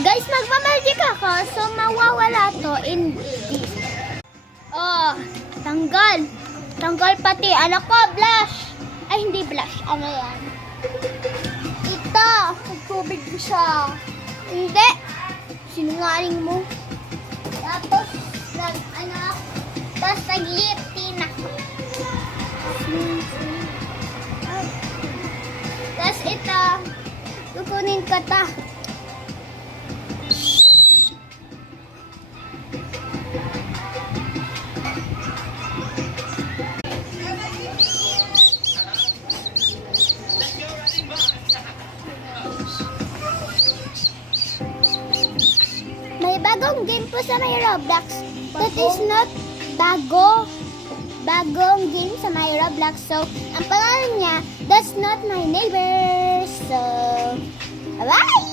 Guys, magmamagic ako. So, mawawala to in this. Oh, tanggal. Tanggal pati. Ano ko, blush. Ay, hindi blush. Ano yan? Ito. Nagtubig ko siya. Hindi. Sinungaling mo. Tapos, tapos nag-lip tint ako. Tapos ito, kukunin ko ta. May bagong game po sa may Roblox. That is not bagong game sa my Roblox. So, ang pangalan niya, That's Not My Neighbor. So, bye!